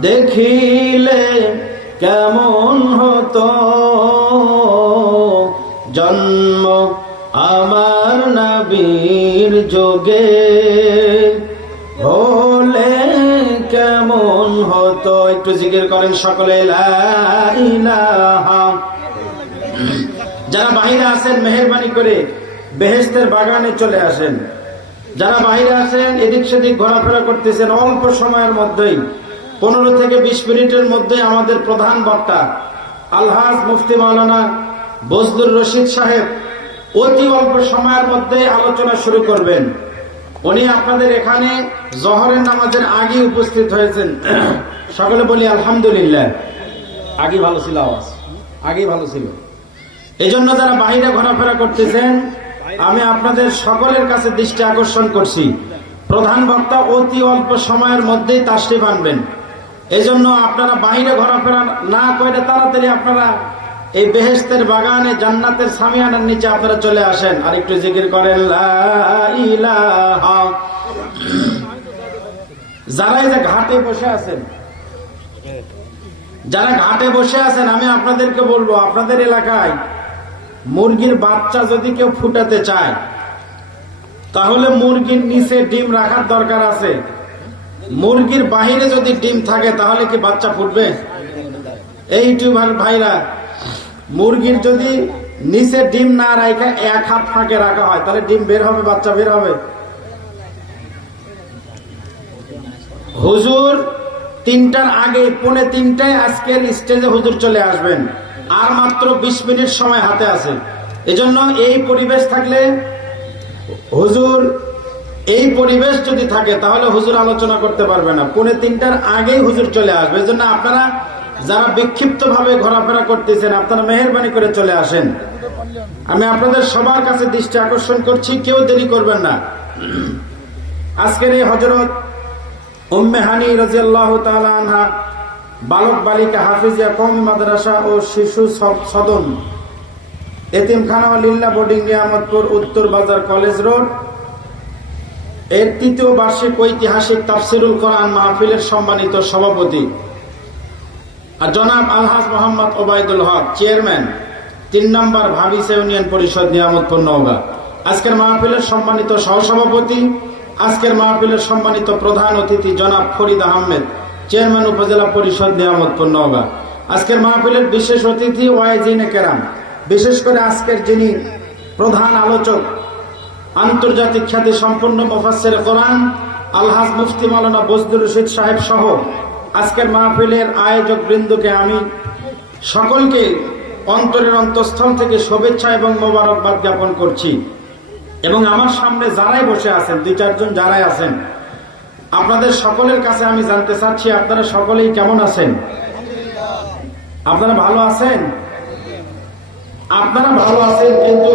দেখিলে কেমন হতো? জন্ম আমার নবীর যোগে। হলে কেমন হতো? একটু জিজ্ঞেস করেন সকলে যারা বাহিরে আছেন, মেহরবানি করে বেহেস্তের বাগানে চলে আসেন। যারা বাইরে আছেন, এদিক সেদিক ঘোরাফেরা করতেছেন, অল্প সময়ের মধ্যেই পনেরো থেকে বিশ মিনিটের মধ্যে আমাদের প্রধান বক্তা আলহাজ মুফতি মাওলানা বজলুর রশিদ সাহেব অতি অল্প সময়ের মধ্যে আলোচনা শুরু করবেন। উনি আপনাদের এখানে জহরের নামাজের আগে উপস্থিত হয়েছেন। সকলে বলি আলহামদুলিল্লাহ। আগে ভালো ছিল আওয়াজ। আগে ভালো ছিল। এই জন্য যারা বাহিরে ঘোরাফেরা করতেছেন, আমি আপনাদের সকলের কাছে দৃষ্টি আকর্ষণ করছি। প্রধান বক্তা অতি অল্প সময়ের মধ্যেই তাশরিফ আনবেন। এই জন্য আপনারা বাহিরে ঘোরাফেরা না করে তাড়াতাড়ি আপনারা এই বেহেস্তের বাগানে জান্নাতের সামিয়ানার নিচে আপনারা চলে আসেন আর একটু জিকির করেন। যারা এই যে ঘাটে বসে আছেন, যারা ঘাটে বসে আছেন, আমি আপনাদেরকে বলব, আপনাদের এলাকায় মুরগির বাচ্চা যদি কেউ ফুটাতে চায়, তাহলে মুরগির নিচে ডিম রাখার দরকার আছে মুরগির বাহিরে যদি ডিম থাকে, তাহলে কি বাচ্চা ফুটবে? এই ইউটিউবার ভাইরা, মুরগির যদি নিচে ডিম না রাখা এক হাত ফাঁকে রাখা হয়, তাহলে ডিম বের হবে, বাচ্চা বের হবে? হুজুর, তিনটার আগে, পৌনে তিনটায় আজকের স্টেজে হুজুর চলে আসবেন। আর মাত্র বিশ মিনিট সময় হাতে আছে। এজন্য এই পরিবেশ থাকলে হুজুর এই পরিবেশ যদি থাকে, তাহলে হুজুর আলোচনা করতে পারবে না। পুনে তিনটার আগেই হুজুর চলে আসবে। এজন্য আপনারা যারা বিক্ষিপ্ত ভাবে ঘোরাফেরা করতেছেন, আপনারা মেহরবানি করে চলে আসেন। আমি আপনাদের সবার কাছে দৃষ্টি আকর্ষণ করছি, কেউ দেরি করবেন না। আজকের এই হজরত উম্মে হানি রাজিয়াল্লাহ আনহা, বালক বালিকা হাফিজিয়া কওমি মাদ্রাসা ও শিশু সদ- সদন, এতিমখানা লিল্লা বোর্ডিং নিয়ামতপুর উত্তর বাজার কলেজ রোড এর তৃতীয় বার্ষিক ঐতিহাসিক তাফসিরুল কোরআন মাহফিলের সম্মানিত সভাপতি আর জনাব আলহাজ মোহাম্মদ ওবায়দুল হক, চেয়ারম্যান, তিন নম্বর ভাবিসা ইউনিয়ন পরিষদ নিয়ামতপুর নওগাঁ। আজকের মাহফিলের সম্মানিত সহসভাপতি, আজকের মাহফিলের সম্মানিত প্রধান অতিথি জনাব ফরিদ আহমেদ, চেয়ারম্যান উপজেলা পরিষদ নিয়ামতপুর নওগাঁ। আজকের মাহফিলের বিশেষ অতিথি ওয়াইজিনে কেরাম। বিশেষ করে আজকের যিনি প্রধান আলোচক আন্তর্জাতিক খ্যাতি সম্পন্ন মুফাসসির কোরআন, আলহাজ মুফতি মাওলানা বজদুর রশিদ সাহেব সহ আজকের মাহফিলের আয়োজক বৃন্দকে আমি সকলকে অন্তরের অন্তঃস্থল থেকে শুভেচ্ছা এবং মোবারকবাদ জ্ঞাপন করছি। এবং আমার সামনে যারাই বসে আছেন, দুই চারজন যারাই আছেন, আপনাদের সকলের কাছে আমি জানতে চাচ্ছি, আপনারা সকলেই কেমন আছেন? আপনারা ভালো আছেন? আপনারা ভালো আছেন, কিন্তু